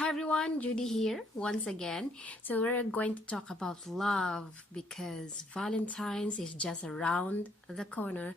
Hi everyone, Judy here once again. So we're going to talk about love because Valentine's is just around the corner.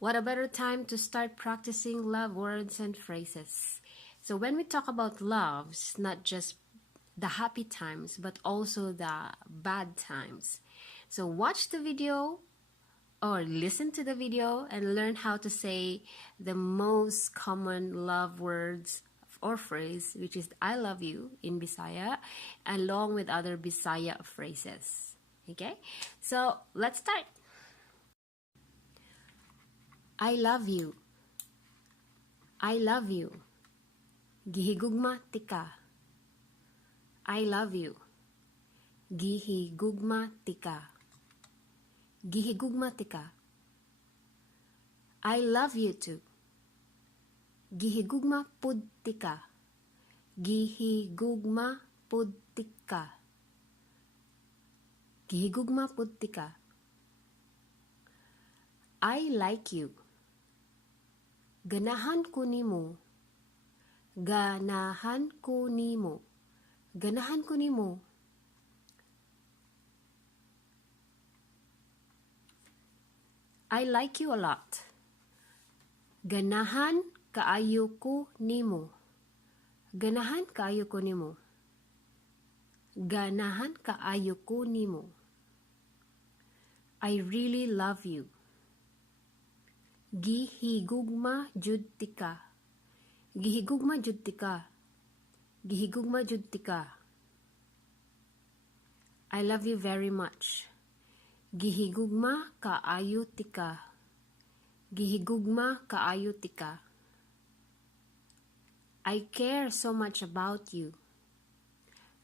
What a better time to start practicing love words and phrases. So when we talk about love, it's not just the happy times but also the bad times. So watch the video or listen to the video and learn how to say the most common love words or phrase, which is I love you in Bisaya, along with other Bisaya phrases. Okay, so let's start. I love you. I love you. Gihigugma tika. I love you. Gihigugma tika. Gihigugma tika. I love you too. Gihigugma pud tika. Gihigugma pud tika. Gihigugma pud tika. I like you. Ganahan ko nimo. Ganahan ko nimo. Ganahan ko nimo. I like you a lot. Ganahan kaayo ko nimo. Ganahan kaayo ko nimo. Ganahan kaayo ko nimo. I really love you. Gihigugma jud tika. Gihigugma jud tika. Gihigugma jud tika. I love you very much. Gihigugma kaayo tika. Gihigugma kaayo tika. I care so much about you.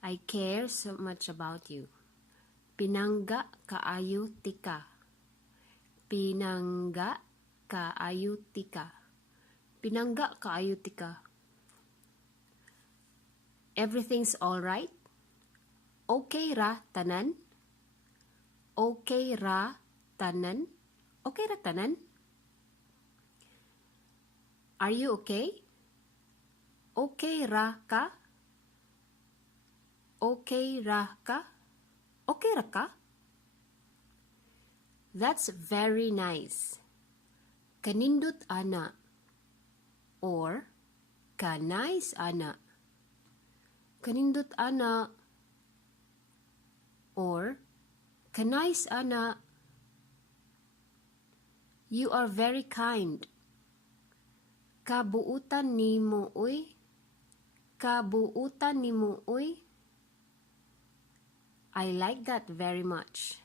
I care so much about you. Pinangga kaayo tika. Pinangga kaayo tika. Pinangga kaayo tika. Everything's all right. Okay ra tanan. Okay ra tanan. Okay ra tanan. Are you okay? Okay ra ka? Okay ra ka? Okay ra ka? That's very nice. Kanindot ana. Or kanais ana. Kanindot ana. Or kanais ana. You are very kind. Kabuutan nimo uy. Kabuutan nimo uy. I like that very much.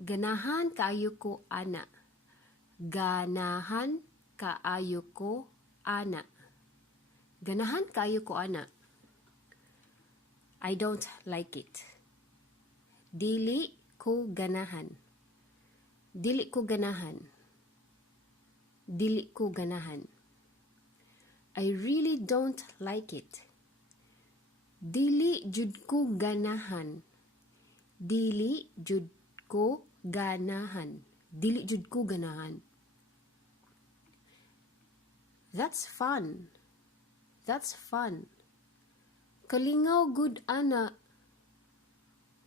Ganahan kaayo ko ana. Ganahan kaayo ko ana. Ganahan kaayo ko ana. I don't like it. Dili ko ganahan. Dili ko ganahan. Dili ko ganahan. I really don't like it. Dili jud ko ganahan. Dili jud ko ganahan. Dili jud ko ganahan. That's fun. That's fun. Kalingaw good ana.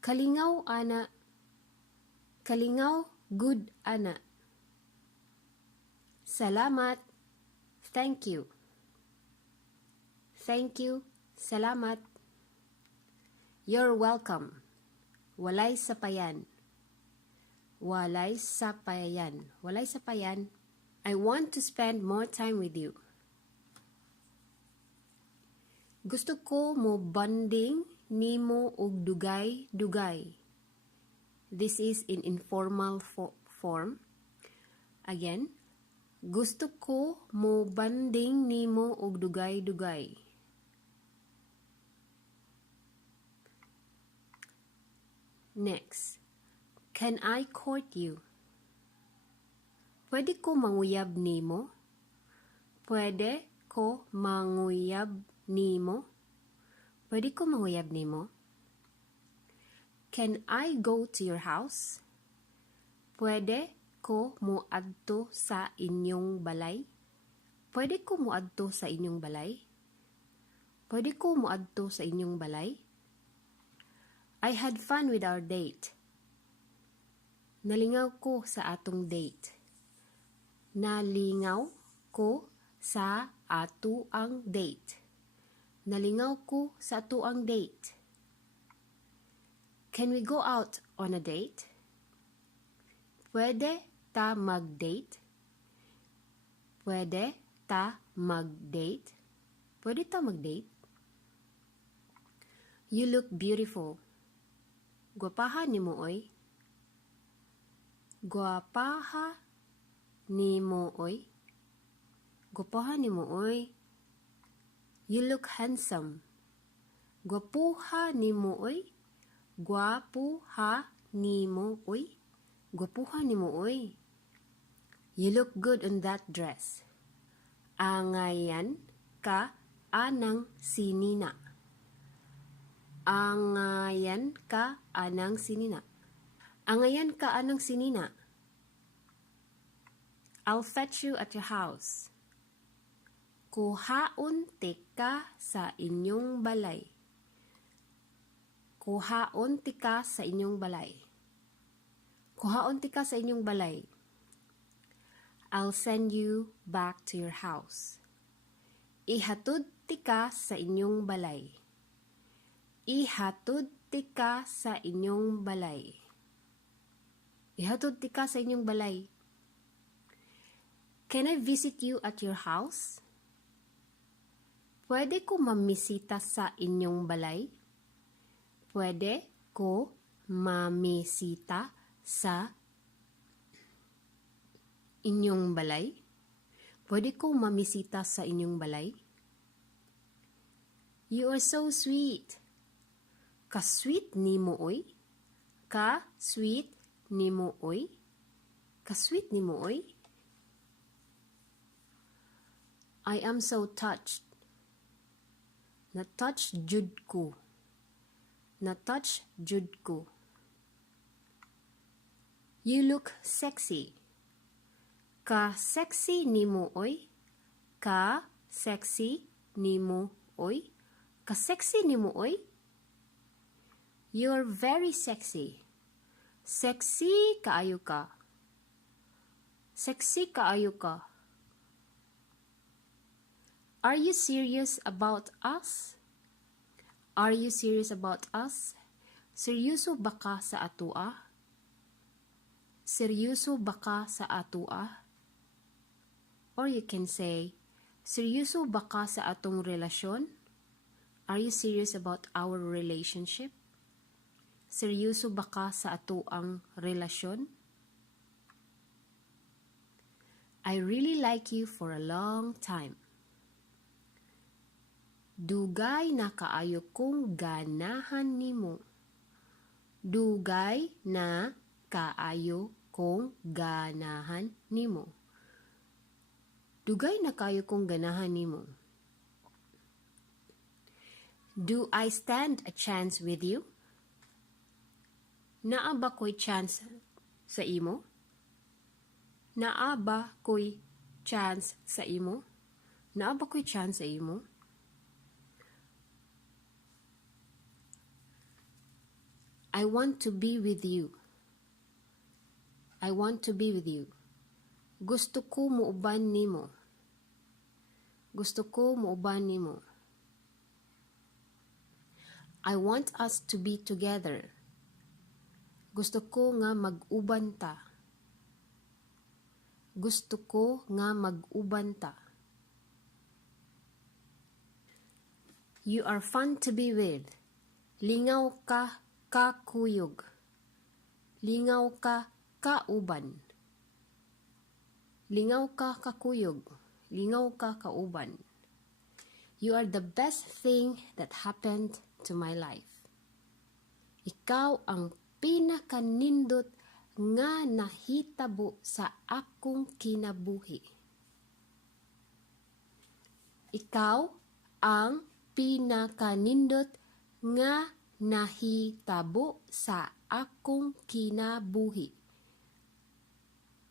Kalingaw ana. Kalingaw good ana. Salamat. Thank you. Thank you. Salamat. You're welcome. Walay sapayan. Walay sapayan. Walay sapayan. I want to spend more time with you. Gusto ko mo bonding nimo og dugay-dugay. This is in informal form. Again, gusto ko mo bonding nimo og dugay-dugay. Next, can I court you? Pwede ko manguyab nimo? Pwede ko manguyab nimo? Pwede ko manguyab nimo? Can I go to your house? Pwede ko muadto sa inyong balay? Pwede ko muadto sa inyong balay? Pwede ko moadto sa inyong balay? I had fun with our date. Nalingaw ko sa atong date. Nalingaw ko sa ato ang date. Nalingaw ko sa ato ang date. Can we go out on a date? Pwede ta mag-date? Pwede ta mag-date? Pwede ta mag-date? You look beautiful. Gwapaha ni mo oy. Gwapaha ni mo oy. Gwapaha ni mo oy. You look handsome. Gwapuha ni mo oy. Gwapuha ni mo oy. Gwapuha ni mo oy. You look good on that dress. Angayan ka anang sinina. Angayan ka anang sinina. Angayan ka anang sinina. I'll fetch you at your house. Kuhaon tika sa inyong balay. Kuhaon tika sa inyong balay. Kuhaon tika sa inyong balay. I'll send you back to your house. Ihatod tika sa inyong balay. Ihatod tika sa inyong balay. Ihatod tika sa inyong balay. Can I visit you at your house? Pwede ko mamisita sa inyong balay? Pwede ko mamisita sa inyong balay? Pwede ko mamisita sa inyong balay? You are so sweet. Ka-sweet ni mo oy. Ka-sweet ni mo oy. Ka-sweet ni mo oy. I am so touched. Na-touch jud ko. Na-touch jud ko. You look sexy. Ka-sexy ni mo oy. Ka-sexy ni mo oy. Ka-sexy ni mo oy. You're very sexy. Sexy kaayo ka. Sexy kaayo ka. Are you serious about us? Are you serious about us? Seryoso ba ka sa atua? Seryoso ba ka sa atua? Or you can say, seryoso ba ka sa atong relasyon? Are you serious about our relationship? Seryoso ba ka sa atoang relasyon? I really like you for a long time. Dugay na kaayo kong ganahan nimo. Dugay na kaayo kong ganahan nimo. Dugay na kaayo kong ganahan nimo. Do I stand a chance with you? Naa ba ko'y chance sa imo? Naa ba ko'y chance sa imo? Naa ba ko'y chance sa imo? I want to be with you. I want to be with you. Gusto ko muuban nimo. Gusto ko muuban nimo. I want us to be together. Gusto ko nga mag-uban ta. Gusto ko nga mag-uban ta. You are fun to be with. Lingaw ka kakuyog. Lingaw ka kauban. Lingaw ka kakuyog. Lingaw ka kauban. You are the best thing that happened to my life. Ikaw ang pinakanindot nga nahitabo sa akong kinabuhi. Ikaw ang pinakanindot nga nahitabo sa akong kinabuhi.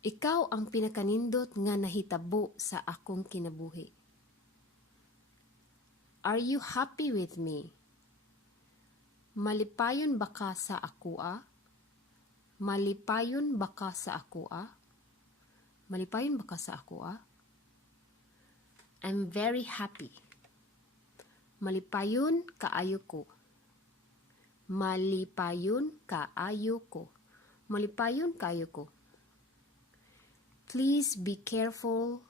Ikaw ang pinakanindot nga nahitabo sa akong kinabuhi. Are you happy with me? Malipayon ba ka sa akua? Malipayon ba ka sa akua? Malipayon ba ka sa akua? I'm very happy. Malipayon kaayo ko. Malipayon kaayo ko. Malipayon kaayo ko. Please be careful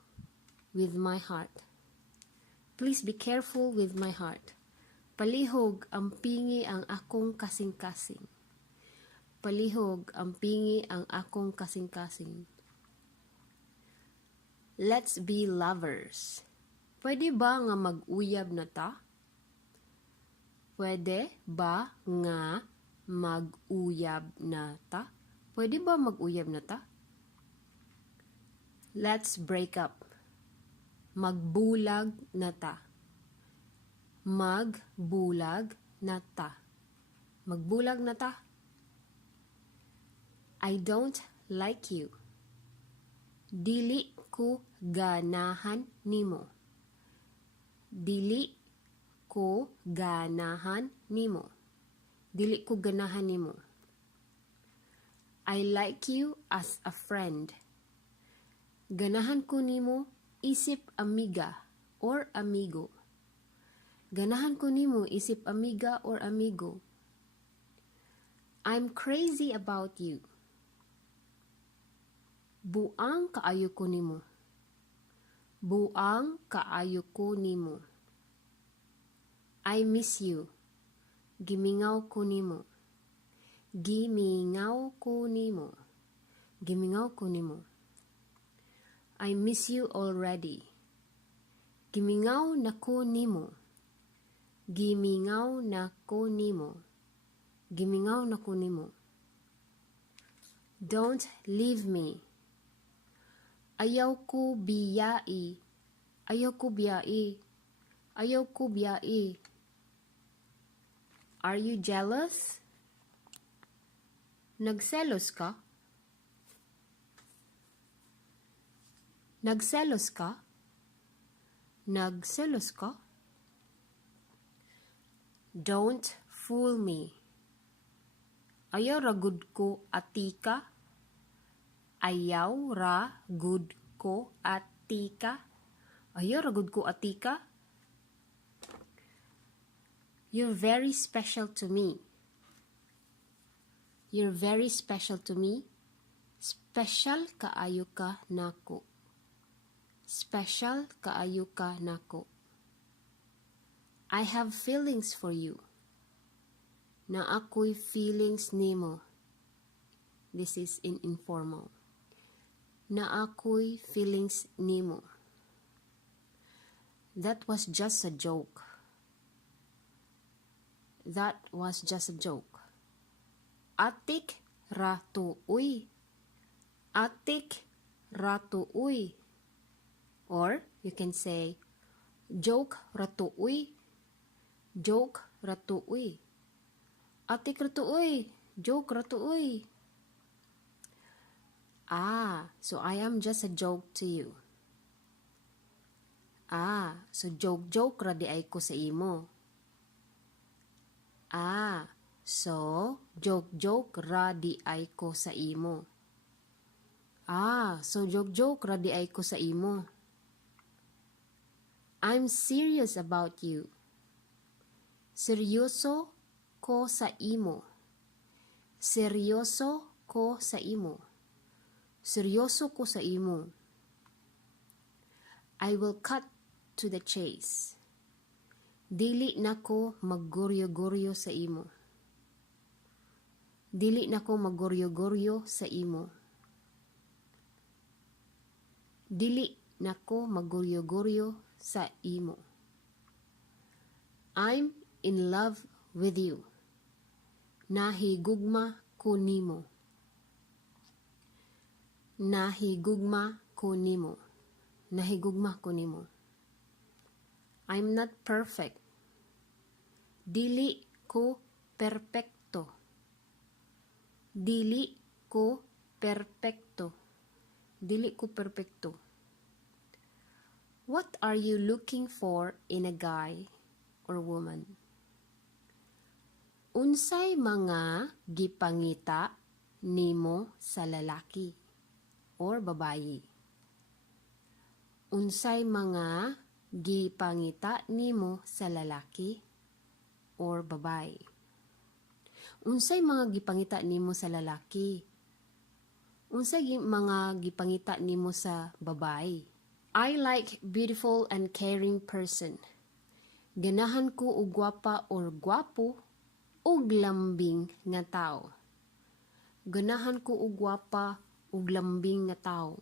with my heart. Please be careful with my heart. Palihog ang pingi ang akong kasing-kasing. Palihog ang pingi ang akong kasing-kasing. Let's be lovers. Pwede ba nga mag-uyab na ta? Pwede ba nga mag-uyab na ta? Pwede ba mag-uyab na ta? Let's break up. Magbulag na ta. Magbulag na ta. Magbulag na ta. I don't like you. Dili ko ganahan nimo. Dili ko ganahan nimo. Dili ko ganahan nimo. I like you as a friend. Ganahan ko nimo isip amiga or amigo. Ganahan ko nimo isip amiga or amigo. I'm crazy about you. Buang kaayo ko nimo. Buang kaayo ko nimo. I miss you. Gimingaw ko nimo. Gimingaw ko nimo. Gimingaw ko nimo. I miss you already. Gimingaw na ko nimo. Gimingaw na ko nimo. Gimingaw na ko nimo. Don't leave me. Ayaw ko biyai. Ayaw ko biyai. Ayaw ko biyai. Are you jealous? Nagselos ka? Nagselos ka? Nagselos ka? Don't fool me. Ayaw ra gud ko atika. Ayaw ra gud ko atika. Ayaw ra gud ko atika. You're very special to me. You're very special to me. Special kaayo ka nako. Special kaayo ka nako. I have feelings for you. Na ako'y feelings nimo. This is in informal. Na ako'y feelings nimo. That was just a joke. That was just a joke. Atik rato uy. Atik rato uy. Or you can say, joke rato uy. Joke rato uy. Atik rato uy. Joke rato uy. Ah, so I am just a joke to you. Ah, so joke ra di ay ko sa imo. Ah, so joke ra di ay ko sa imo. Ah, so joke ra di ay ko sa imo. I'm serious about you. Seryoso ko sa imo. Seryoso ko sa imo. Seryoso ko sa imo. I will cut to the chase. Dili nako maggoryo-goryo sa imo. Dili nako maggoryo-goryo sa imo. Dili nako maggoryo-goryo sa imo. I'm in love with you. Nahigugma ko nimo. Nahigugma ko nimo. Nahigugma ko nimo. I'm not perfect. Dili ko perpekto. Dili ko perpekto. Dili ko perpekto. What are you looking for in a guy? or woman. Unsay mga gipangita nimo sa lalaki or babayi? Unsay mga gipangita nimo sa lalaki or babae? Unsay mga gipangita nimo sa lalaki? Unsay mga gipangita nimo sa babae? I like beautiful and caring person. Ganahan ko og gwapa or gwapo ug lambing nga tao. Ganahan ko og gwapa ug lambing nga tao.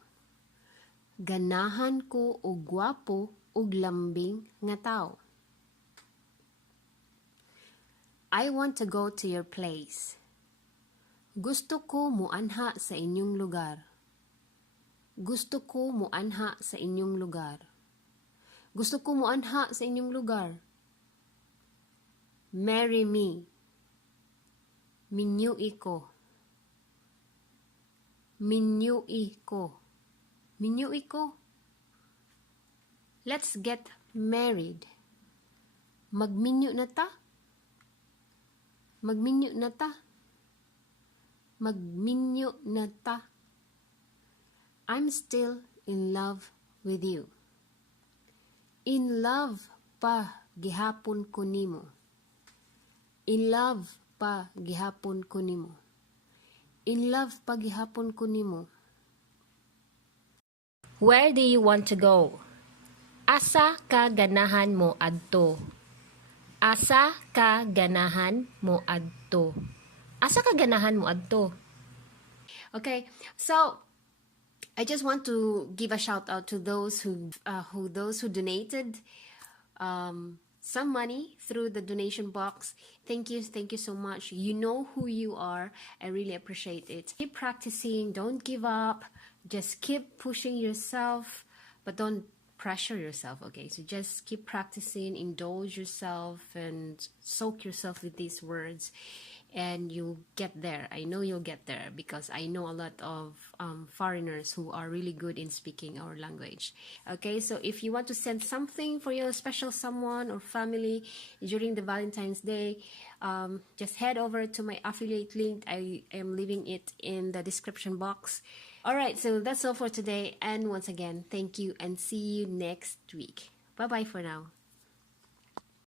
Ganahan ko og gwapo ug lambing nga tao. I want to go to your place. Gusto ko muanha sa inyong lugar. Gusto ko muanha sa inyong lugar. Gusto ko muanha sa inyong lugar. Marry me. Minyui ko. Minyui ko. Minyui ko. Let's get married. Magminyo na ta? Magminyo na ta? Magminyo na ta? I'm still in love with you. In love pa gihapon ko nimo. In love pa gihapon ko nimo. In love pa gihapon ko nimo. Where do you want to go? Asa ka ganahan mo adto? Asa ka ganahan mo adto? Asa ka ganahan mo adto? Okay, so I just want to give a shout out to those who donated some money through the donation box. Thank you so much. You know who you are. I really appreciate it. Keep practicing. Don't give up. Just keep pushing yourself, but don't pressure yourself, okay? So just keep practicing, indulge yourself, and soak yourself with these words, and you'll get there. I know you'll get there because I know a lot of foreigners who are really good in speaking our language. Okay, so if you want to send something for your special someone or family during the Valentine's Day, just head over to my affiliate link. I am leaving it in the description box. Alright, so that's all for today, and once again, thank you and see you next week. Bye-bye for now.